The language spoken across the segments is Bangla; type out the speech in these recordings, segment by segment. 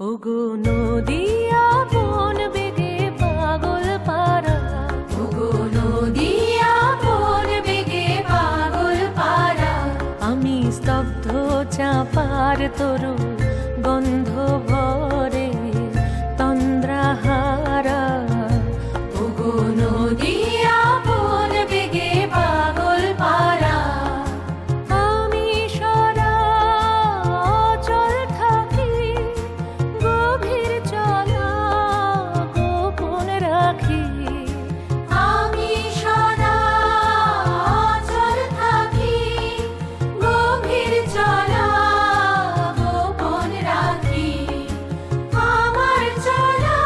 ওগো নদিয়া বন বেগে পাগল পারা, ওগো নদিয়া বন বেগে পাগল পারা, আমি স্তব্ধ চাপার তরু গন্ধ ভরে তন্দ্রাহারা। ওগো নদিয়া বন বেগে পাগল পারা, আমি সদা অচল থাকি, গভীর চলা গোপন রাখি। আমি সদা অচল থাকি, গভীর চলা গোপন রাখি। আমার চলা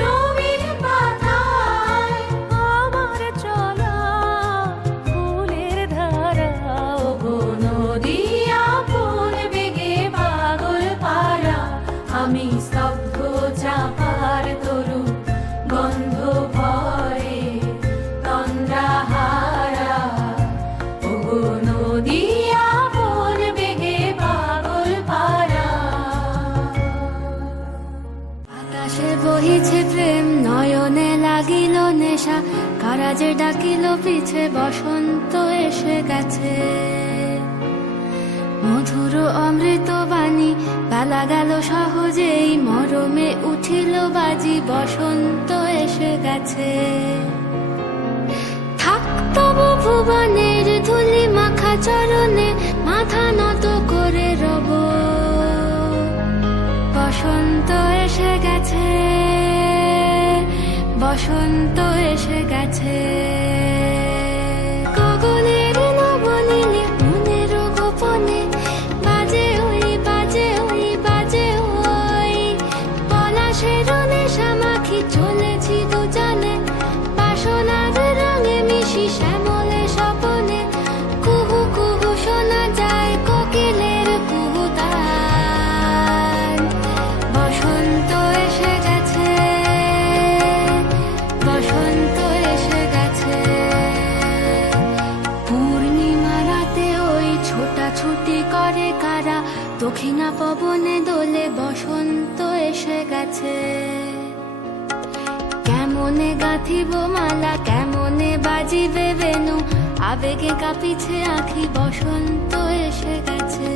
নবীন পাতায়, আমার চলা ফুলের ধারা। ওগো নদিয়া বন বেগে পাগল পারা, আমি স্তব্ধ চাপার তরু গন্ধ ভরে তন্দ্রাহারা। ওগো নদিয়া বন বেগে পাগল পারা। আকাশে বহিছে প্রেম, নয়নে লাগিল নেশা, কারাজে ডাকিল পিছে বসন্ত এসে গেছে। মধুর অমৃত বাণী বেলা গেল সহজেই, মরমে উঠিল বাজি, বসন্ত এসে গেছে। থাক তবু ভুবনের ধুলি মাখা চরণে, মাথা নত করে রব। বসন্ত এসে গেছে, বসন্ত এসে গেছে। গগনের নবনীলে মনের গোপনে, বাজে ওই বাজে ওই বাজে ওই। পলাশের নেশা মাখি চলেছি দুজনে, বাসনার রঙে মিশি শ্যামলে স্বপনে। কুহু কুহু শোনা যায় কোকিলের কুহুতান। বসন্ত এসে গেছে, বসন্ত এসে গেছে। পূর্ণিমা রাতে ওই ছোটাছুটি করে কারা, দক্ষিণা পবনে দোলে, বসন্ত এসে গেছে। কেমনে গাঁথিব মালা, কেমনে বাজিবে বেনু, আবেগে কাঁপিছে আঁখি, বসন্ত এসে গেছে।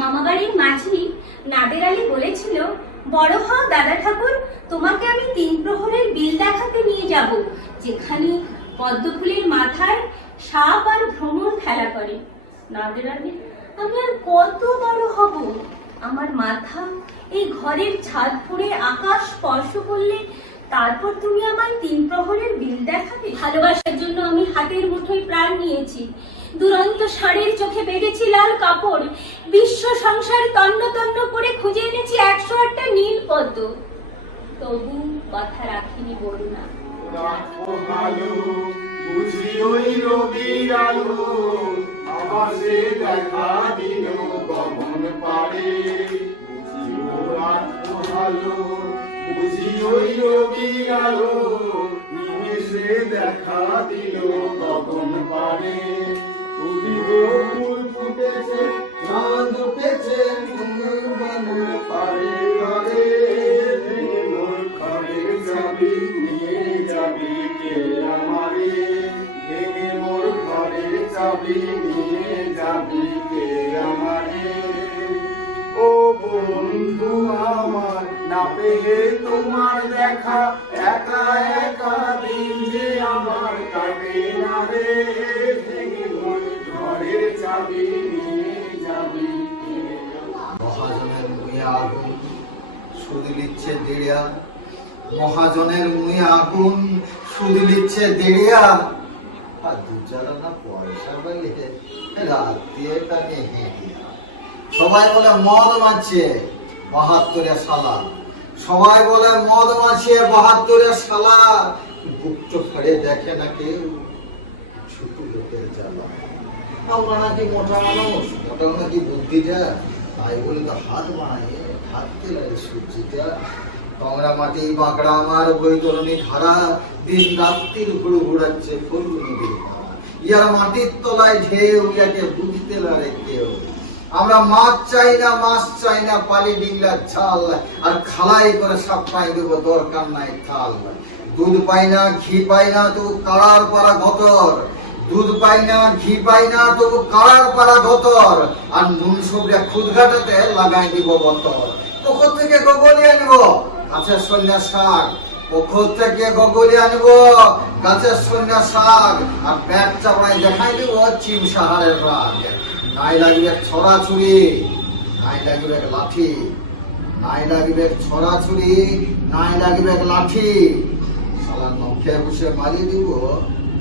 মামাবাড়ির মাঝি নাদের আলী বলেছিল, বড় হও দাদা ঠাকুর, তোমাকে আমি 3 প্রহরের বিল দেখাতে নিয়ে যাব, যেখানে পদ্মফুলের মাথায় সাপ আর ভ্রমর খেলা করে। নাদের আলী, আমি আর কত বড় হব? আমার মাথা এই ঘরের ছাদ ফুঁড়ে আকাশ স্পর্শ করলে তারপর তুমি আমায় 3 প্রহরের বিল দেখাবে? ভালোবাসার জন্য আমি হাতের মুঠোয় প্রাণ নিয়েছি, দুরন্ত ষাঁড়ের চোখে বেঁধেছি লাল কাপড়, বিশ্ব সংসার তন্ন তন্ন করে খুঁজে এনেছি 108টা নীল পদ্ম, তবু কথা রাখিনি বরুণা। বুঝি ওই রবির আলো, আকাশে দেখা দিল গগন পারে। বুঝি ওই রবির আলো, নিমেষে দেখা দিল গগন পারে। ফুল ফুটেছে, চাঁদ উঠেছে, বনের পারে ঘরে। মোর ঘরে যাবি, নিয়ে যাবি কে আমারে? ভেঙে মোর ঘরে যাবি, নিয়ে যাবি কে আমারে? ও বন্ধু আমার, না পেলে তোমার দেখা, একা একা দিন যে আমার কাটে না রে। ভেঙে মোর ঘরের চাবি নিয়ে যা। লিচ্ছে দেড়িয়া, মহাজনের মুয়ে আগুন সুদ লিচ্ছে দেড়িয়া, আর দু চালানা পয়সা পেলে রাত্রিয়ে তাকে হেঁটিয়া। সবাই বলে মদ মারছে ৭২ শালা, সবাই বলে মদ মারছে ৭২ শালা, গুপ্ত ফেরে দেখে না কেউ ছোট লোকের জ্বালা। আমরা নাকি মোটা মানুষ, মোটা নাকি বুদ্ধিটা, তাই বলে তো হাত বানাইয়ে হাততে লাগে সূর্যিটা। তোমরা মাটি বাঁকড়া আমার বৈতরণী ধারা, দিন রাত্রির ঘুরু ঘুরাচ্ছে ফুল নদীর ধারা। ইয়ার মাটির তলায় ঢেউ, ইয়াকে বুঝতে লাগে কেউ। আমরা মাছ চাই না, মাছ চাই না, পালি ডিংলার ঝাল, আর খালাই করে সব পাই দেবো, দরকার নাই থাল। দুধ পাই না, ঘি পাই না, তবু কাড়ার পাড়া গতর। দুধ পাই না, ঘি পাই না, তবু কাড়ার পাড়া গতর। আর নুন সবটা খুদঘাটাতে লাগাই দিব বতর। পুকুর থেকে গগলি আনবো গাছের সন্ধ্যা শাক, পুকুর থেকে গগলি আনবো গাছের সন্ধ্যা শাক, আর ব্যাগ চাপড়ায় দেখাই দিব চিম সাহারের রাগ। নাই লাগবে ছড়াছুরি, নাই লাগবে লাঠি, নাই লাগবে ছড়াছুরি, নাই লাগবে লাঠি। শালা নখে বসে মারিয়ে দিব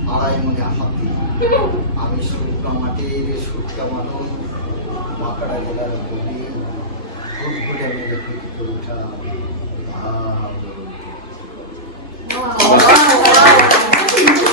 ২.৫ মনে হাতি। আমি শুকনো মাটির শুটকা মানুষ, বাঁকড়া জেলার কবি, ফুটফুটে মেরে ফুটফুটে উঠা।